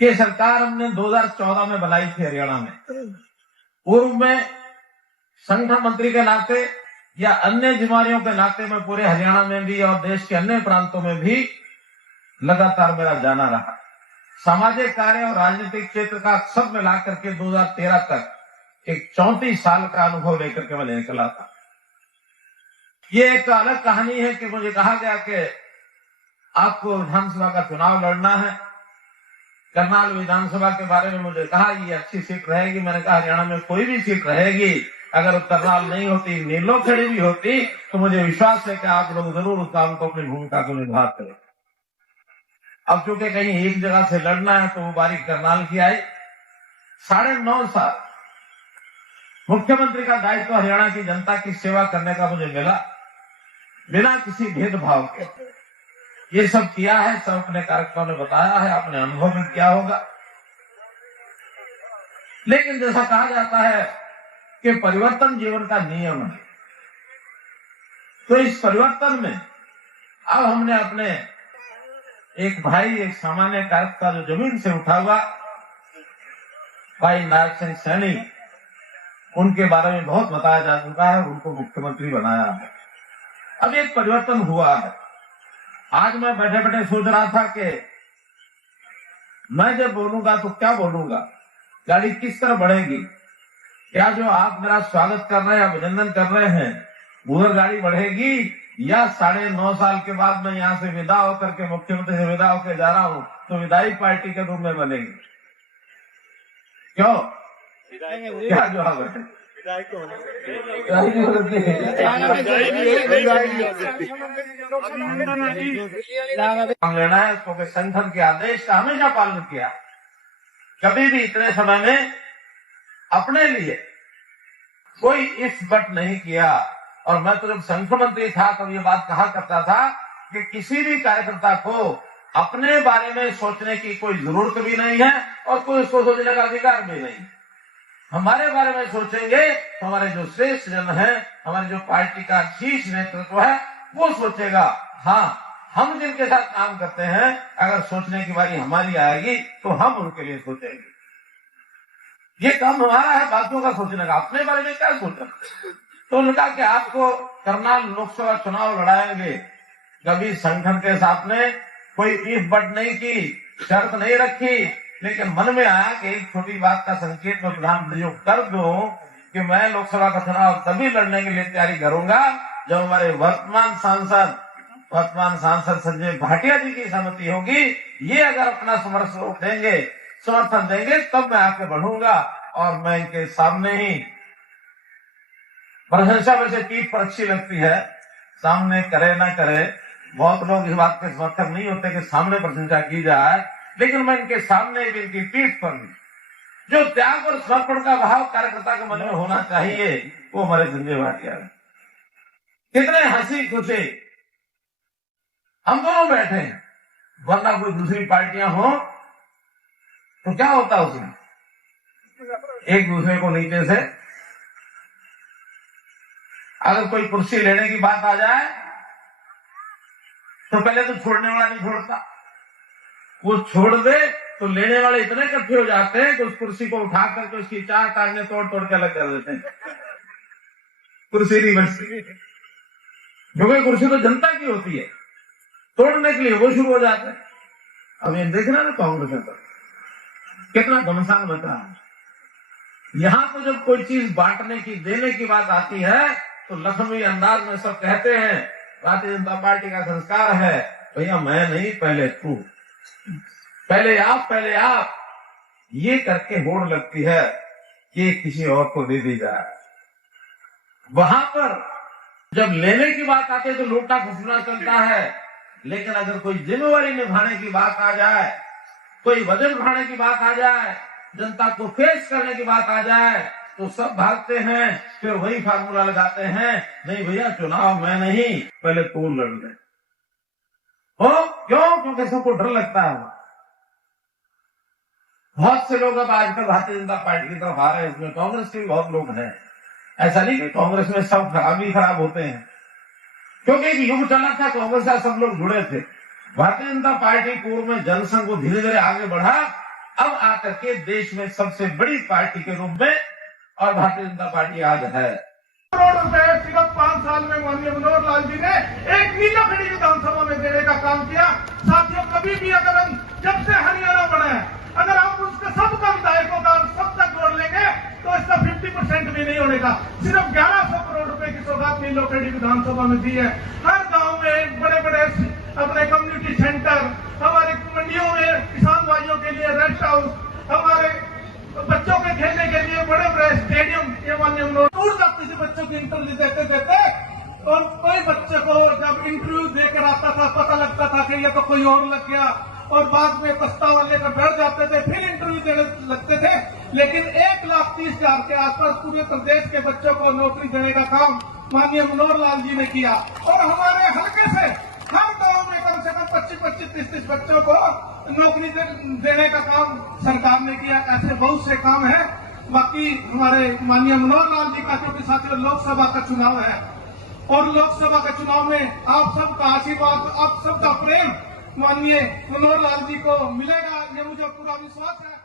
कि सरकार हमने 2014 में बनाई थी हरियाणा में। पूर्व में संगठन मंत्री के नाते या अन्य जिम्मेदारियों के नाते में पूरे हरियाणा में भी और देश के अन्य प्रांतों में भी लगातार मेरा जाना रहा। सामाजिक कार्य और राजनीतिक क्षेत्र का सब मिला करके 2013 तक एक 34 साल का अनुभव लेकर के मैं निकला था। ये एक अलग कहानी है कि मुझे कहा गया कि आपको विधानसभा का चुनाव लड़ना है। करनाल विधानसभा के बारे में मुझे कहा ये अच्छी सीट रहेगी। मैंने कहा हरियाणा में कोई भी सीट रहेगी, अगर करनाल नहीं होती, नीलो खड़ी भी होती, तो मुझे विश्वास है कि आप लोग जरूर उस काम को, अपनी भूमिका को निभाते। अब चूंकि कहीं एक जगह से लड़ना है तो वो बारी करनाल की आई। 9.5 साल मुख्यमंत्री का दायित्व हरियाणा की जनता की सेवा करने का मुझे मिला, बिना किसी भेदभाव के। ये सब किया है, सब अपने कार्यक्रम में बताया है, अपने अनुभव में किया होगा। लेकिन जैसा कहा जाता है कि परिवर्तन जीवन का नियम है, तो इस परिवर्तन में अब हमने अपने एक भाई, एक सामान्य कार्यकर्ता जो जमीन से उठा हुआ भाई नायक सिंह सैनी, उनके बारे में बहुत बताया जा चुका है, उनको मुख्यमंत्री बनाया है। अब एक परिवर्तन हुआ है। आज मैं बैठे बैठे सोच रहा था कि मैं जब बोलूंगा तो क्या बोलूंगा, गाड़ी किस तरह बढ़ेगी। क्या जो आप मेरा स्वागत कर रहे हैं, अभिनंदन कर रहे हैं, उधर गाड़ी बढ़ेगी, या 9.5 साल के बाद मैं यहाँ से विदा होकर के, मुख्यमंत्री से विदा होकर जा रहा हूँ, तो विदाई पार्टी के रूप में बनेगी। क्यों, क्या जवाब है? लेना है क्योंकि संगठन के आदेश का हमेशा पालन किया। कभी भी इतने समय में अपने लिए कोई इफ बट नहीं किया। और मैं तो जब संगठन मंत्री था तब ये बात कहा करता था कि किसी भी कार्यकर्ता को अपने बारे में सोचने की कोई जरूरत भी नहीं है और कोई उसको सोचने का अधिकार भी नहीं। हमारे बारे में सोचेंगे तो हमारे जो श्रेष्ठ जन है, हमारे जो पार्टी का शीर्ष नेतृत्व है, वो सोचेगा। हाँ, हम जिनके साथ काम करते हैं, अगर सोचने की बारी हमारी आएगी तो हम उनके लिए सोचेंगे। ये काम हमारा है बाकियों का सोचने का, अपने बारे में क्या सोचना। तो उन्होंने कहा कि आपको करनाल लोकसभा चुनाव लड़ाएंगे। कभी संगठन के साथ में कोई इफ बट नहीं की, शर्त नहीं रखी, लेकिन मन में आया कि एक छोटी बात का संकेत में प्रधानमंत्री को कर दूं कि मैं लोकसभा का चुनाव तभी लड़ने के लिए तैयारी करूंगा जब हमारे वर्तमान सांसद संजय भाटिया जी की सहमति होगी। ये अगर अपना समर्थन देंगे तब मैं आगे बढ़ूंगा। और मैं इनके सामने ही, प्रशंसा वैसे पीठ पर अच्छी लगती है, सामने करे ना करे, बहुत लोग इस बात के समर्थक नहीं होते कि सामने प्रशंसा की जाए, लेकिन मैं इनके सामने भी, इनकी पीठ पर भी जो त्याग और समर्पण का भाव कार्यकर्ता के मन में होना चाहिए, वो हमारे संजय भाटिया। कितने हंसी खुशी हम दोनों बैठे हैं, वरना कोई दूसरी पार्टियां हो तो क्या होता उसमें, एक दूसरे को नीचे से अगर कोई कुर्सी लेने की बात आ जाए तो पहले तो छोड़ने वाला नहीं छोड़ता, वो छोड़ दे तो लेने वाले इतने इकट्ठे हो जाते हैं कि उस कुर्सी को उठा करके उसकी 4 टांगें तोड़ तोड़ के अलग कर देते हैं। कुर्सी नहीं बचती, क्योंकि कुर्सी तो जनता की होती है, तोड़ने के लिए वो शुरू हो जाते हैं। अब ये देखना ना कांग्रेस में तो कितना घमसान बच रहा है। यहां तो जब कोई चीज बांटने की, देने की बात आती है तो लखनवी अंदाज में सब कहते हैं भारतीय जनता पार्टी का संस्कार है, भैया मैं नहीं, पहले तू, पहले आप, ये करके होड़ लगती है कि किसी और को दे दी जाए। वहां पर जब लेने की बात आती है तो लूटा घुसना चलता है, लेकिन अगर कोई जिम्मेवारी निभाने की बात आ जाए, कोई वजन उठाने की बात आ जाए, जनता को फेस करने की बात आ जाए, तो सब भागते हैं, फिर वही फार्मूला लगाते हैं, नहीं भैया चुनाव मैं नहीं, पहले तू लड़ ले। क्यों? क्योंकि सबको डर लगता है। बहुत से लोग अब आजकल भारतीय जनता पार्टी की तरफ आ रहे हैं, इसमें कांग्रेस के भी बहुत लोग हैं। ऐसा नहीं कि कांग्रेस में सब खराब होते हैं, क्योंकि एक युग चला था कांग्रेस से सब लोग जुड़े थे। भारतीय जनता पार्टी पूर्व में जनसंघ को धीरे धीरे आगे बढ़ा, अब आकर के देश में सबसे बड़ी पार्टी के रूप में और भारतीय जनता पार्टी आज है। करोड़ रुपए सिर्फ 5 साल में माननीय मनोहर लाल जी ने एक नीलाखड़ी विधानसभा में देने का काम किया। साथियों, कभी भी अगर हम जब से हरियाणा बना है, अगर हम उसके सबका विधायकों का सब तक जोड़ लेंगे तो इसका 50% भी नहीं होने का। सिर्फ 1100 करोड़ रुपए की सौगात नीलाखड़ी विधानसभा में दी है। हर गांव में बड़े बड़े अपने कम्युनिटी सेंटर, हमारे मंडियों में किसान भाइयों के लिए रेस्ट हाउस, हमारे बच्चों के खेलने के लिए बड़े बड़े स्टेडियम, ये मान्य टूट जाते थे बच्चों की इंटरव्यू देते देते। और कोई बच्चे को जब इंटरव्यू देकर आता था पता लगता था कि ये तो कोई और लग गया, और बाद में पछतावा लेकर बैठ जाते थे, फिर इंटरव्यू देने लगते थे। लेकिन 1,30,000 के आसपास पूरे प्रदेश के बच्चों को नौकरी देने का काम माननीय मनोहर लाल जी ने किया। और हमारे हल्के से हर गांव में कम से कम 25-25, 30-30 बच्चों को नौकरी देने का काम सरकार ने किया। ऐसे बहुत से काम है। बाकी हमारे माननीय मनोहर लाल जी का, क्योंकि साथियों लोकसभा का चुनाव है और लोकसभा के चुनाव में आप सबका आशीर्वाद, आप सबका प्रेम माननीय मनोहर लाल जी को मिलेगा, ये मुझे पूरा विश्वास है।